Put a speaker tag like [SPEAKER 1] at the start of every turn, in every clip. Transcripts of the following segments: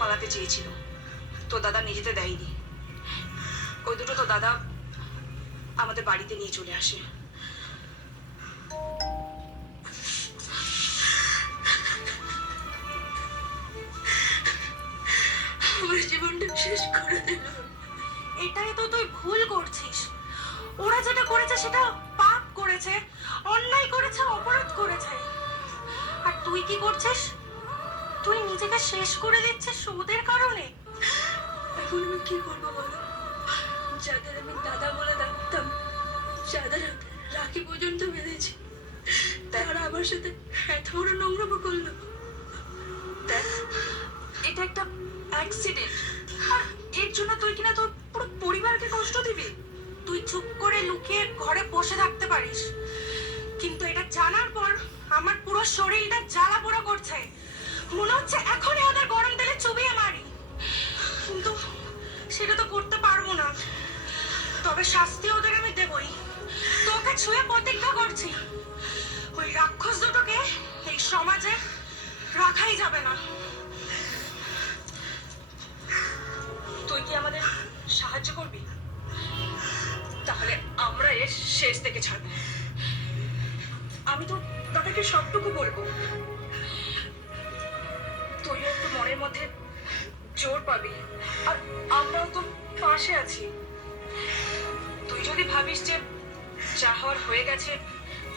[SPEAKER 1] পালাতে চেয়েছিল। তো দাদা নিজেতে দেয়নি। ওই দুটো তো দাদা আমাদের বাড়িতে নিয়ে চলে আসে।
[SPEAKER 2] আমার জীবনটা শেষ করে দিল
[SPEAKER 3] এটাই তো তুই ভুল করছিস। ওরা যেটা করেছে সেটা পাপ করেছে, অন্যায় করেছে, অপরাধ করেছে। আর তুই কি করছিস? তুই নিজেকে শেষ করে দিচ্ছিস ওদের কারণে?
[SPEAKER 2] এখন আমি কি করব বলো? যাদের আমি দাদা বলে ডাকতাম, যাদের রাখি পর্যন্ত বেঁধেছি, তারা আমার সাথে এত বড় নোংরামো করল।
[SPEAKER 1] এটা একটা অ্যাক্সিডেন্ট আর এর জন্য তুই কিনা তোর পুরো পরিবারকে কষ্ট দিবি?
[SPEAKER 3] তুই চুপ করে লুকিয়ে ঘরে বসে থাকতে পারিস। কিন্তু এটা জানার পর আমার পুরো শরীরটা জ্বালা মনে হচ্ছে এখনই ওদের গরম তেলে চুবিয়ে মারি কিন্তু সেটা তো করতে পারব না। তবে শাস্তি ওদের আমি দেবই। তোকে ছুঁয়ে প্রতিজ্ঞা করছি। ওই রাক্ষস দুটোকে এই সমাজে রাখাই যাবে না।
[SPEAKER 1] তুই কি আমাদের সাহায্য করবি? তাহলে আমরা এর শেষ থেকে ছাড়ব। আমি তো তাদেরকে সবটুকু বলব। জোর পাবি। আর আমরাও তো পাশে আছি। তুই যদি ভাবিস যে যা হওয়ার হয়ে গেছে,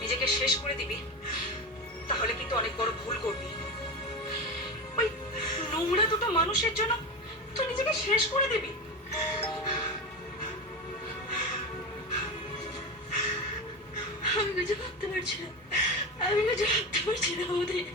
[SPEAKER 1] নিজেকে শেষ করে দিবি, তাহলে কিন্তু অনেক বড় ভুল করবি। ওই নোংরা দুটো মানুষের জন্য তুই নিজেকে শেষ করে দিবি।
[SPEAKER 2] আমি কিছু ভাবতে পারছি না। আমি কিছু ভাবতে পারছি না, ওদের।